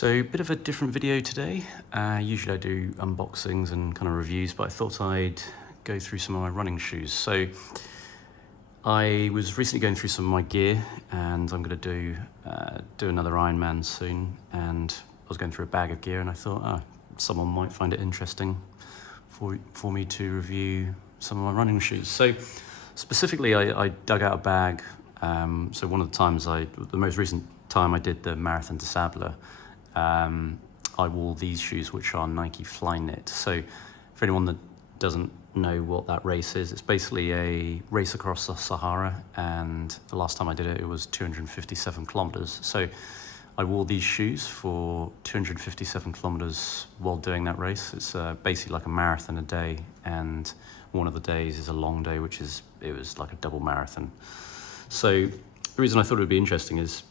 So a bit of a different video today. Usually I do unboxings and kind of reviews, but I thought I'd go through some of my running shoes. So I was recently going through some of my gear, and I'm going to do another Ironman soon. And I was going through a bag of gear, and I thought, someone might find it interesting for me to review some of my running shoes. So specifically, I dug out a bag. So one of the times the most recent time I did the Marathon des Sables, I wore these shoes, which are Nike Flyknit. So for anyone that doesn't know what that race is, it's basically a race across the Sahara, and the last time I did it, it was 257 kilometers. So I wore these shoes for 257 kilometers while doing that race. It's basically like a marathon a day, and one of the days is a long day, it was like a double marathon. So the reason I thought it would be interesting is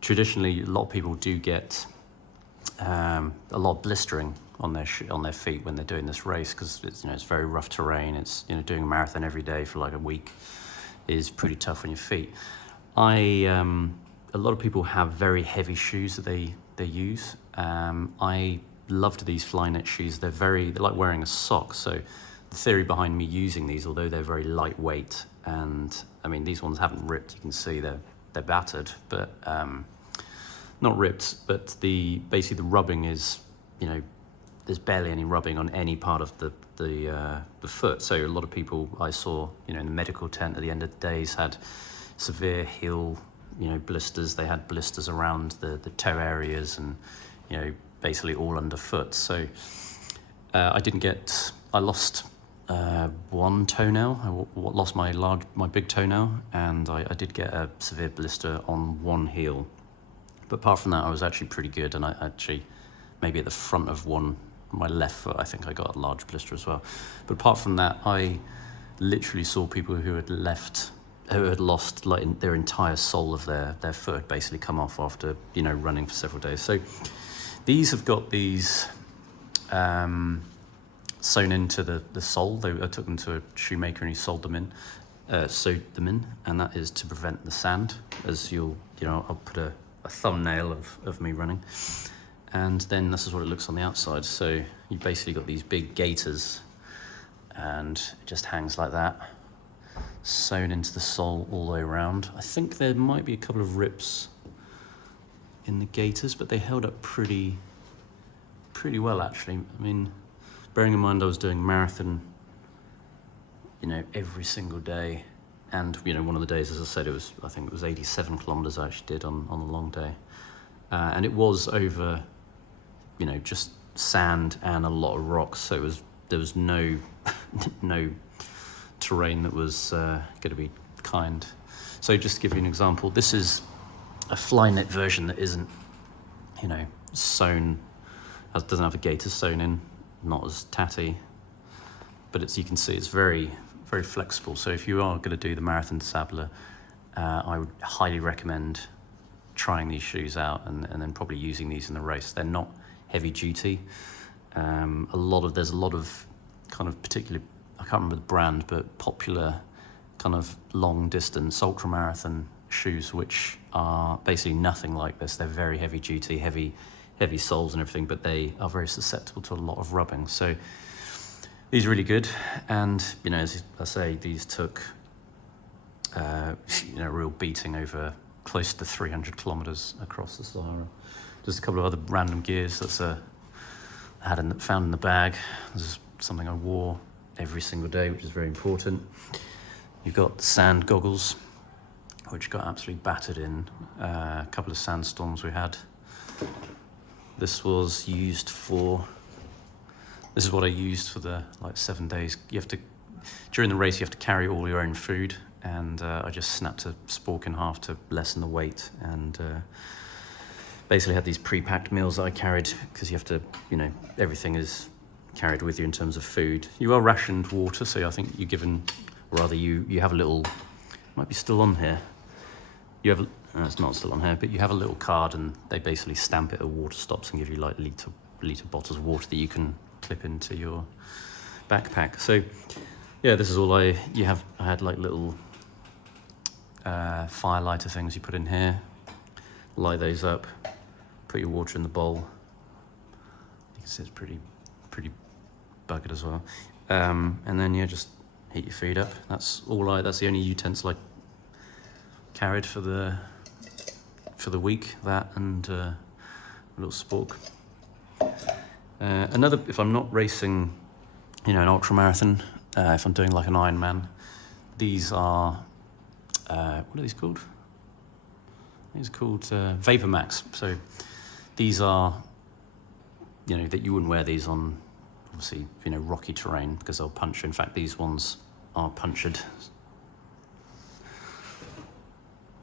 traditionally a lot of people do get a lot of blistering on their feet when they're doing this race, because it's very rough terrain. It's doing a marathon every day for like a week is pretty tough on your feet. A lot of people have very heavy shoes that they use. I loved these Flyknit shoes. They're like wearing a sock. So the theory behind me using these, although they're very lightweight, and I mean these ones haven't ripped. You can see they're battered, but not ripped. But basically the rubbing is, there's barely any rubbing on any part of the foot. So a lot of people I saw, in the medical tent at the end of the days had severe heel, blisters. They had blisters around the toe areas and, basically all underfoot. So I lost one toenail. I lost my big toenail, and I did get a severe blister on one heel. But apart from that, I was actually pretty good, and I actually, maybe at the front of my left foot, I think I got a large blister as well. But apart from that, I literally saw people who had lost like their entire sole of their foot basically come off after, running for several days. So these have got these sewn into the sole. I took them to a shoemaker and he sewed them in, and that is to prevent the sand. As I'll put a thumbnail of me running, and then this is what it looks on the outside. So you basically got these big gaiters, and it just hangs like that, sewn into the sole all the way around. I think there might be a couple of rips in the gaiters, but they held up pretty well actually. I mean, bearing in mind I was doing marathon, every single day. And, one of the days, as I said, I think it was 87 kilometers I actually did on a long day. And it was over, just sand and a lot of rocks. So there was no terrain that was going to be kind. So just to give you an example, this is a Flyknit version that isn't, sewn, doesn't have the gaiters sewn in, not as tatty. But you can see it's very flexible. So if you are going to do the Marathon des Sables, I would highly recommend trying these shoes out and then probably using these in the race. They're not heavy duty. There's a lot of kind of particular, I can't remember the brand, but popular kind of long distance ultra marathon shoes, which are basically nothing like this. They're very heavy duty, heavy soles and everything, but they are very susceptible to a lot of rubbing. So these are really good, and as I say, these took a real beating over close to 300 kilometers across the Sahara. Just a couple of other random gears I had found in the bag. This is something I wore every single day, which is very important. You've got sand goggles, which got absolutely battered in a couple of sandstorms we had. This is what I used for the 7 days. During the race, you have to carry all your own food, and I just snapped a spork in half to lessen the weight, and basically had these pre-packed meals that I carried, because you have to, everything is carried with you in terms of food. You are rationed water, so I think you have a little, might be still on here. It's not still on here, but you have a little card, and they basically stamp it at water stops and give you like liter bottles of water that you can clip into your backpack. So yeah, this is all I had like little fire lighter things you put in here, light those up, put your water in the bowl. You can see it's pretty buggered as well. And then yeah, just heat your feet up. That's the only utensil I carried for the week. That and a little spork. If I'm not racing, an ultra marathon, if I'm doing like an Ironman, these are what are these called? These are called Vapor Max. So these are, that you wouldn't wear these on, obviously, rocky terrain because they'll puncture. In fact, these ones are punctured.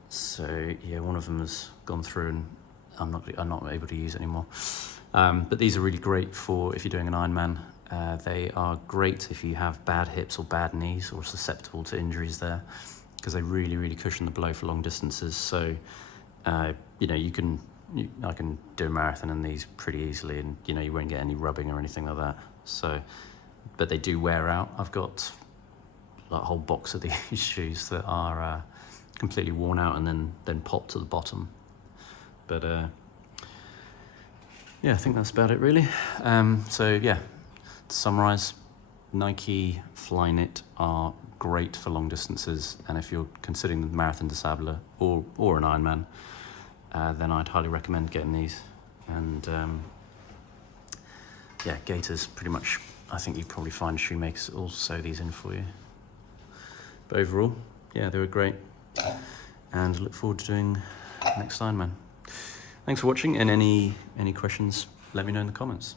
So yeah, one of them has gone through and I'm not able to use it anymore. But these are really great for if you're doing an Ironman. They are great if you have bad hips or bad knees or susceptible to injuries there, because they really cushion the blow for long distances. So I can do a marathon in these pretty easily, and you won't get any rubbing or anything like that. So, but they do wear out. I've got like a whole box of these shoes that are completely worn out and then pop to the bottom. But yeah, I think that's about it really. So yeah, to summarize, Nike Flyknit are great for long distances, and if you're considering the Marathon des Sables or an Ironman, then I'd highly recommend getting these. And yeah, gaiters, pretty much, I think you probably find shoemakers that will sew these in for you. But overall, yeah, they were great, and look forward to doing next Ironman. Thanks for watching, and any questions, let me know in the comments.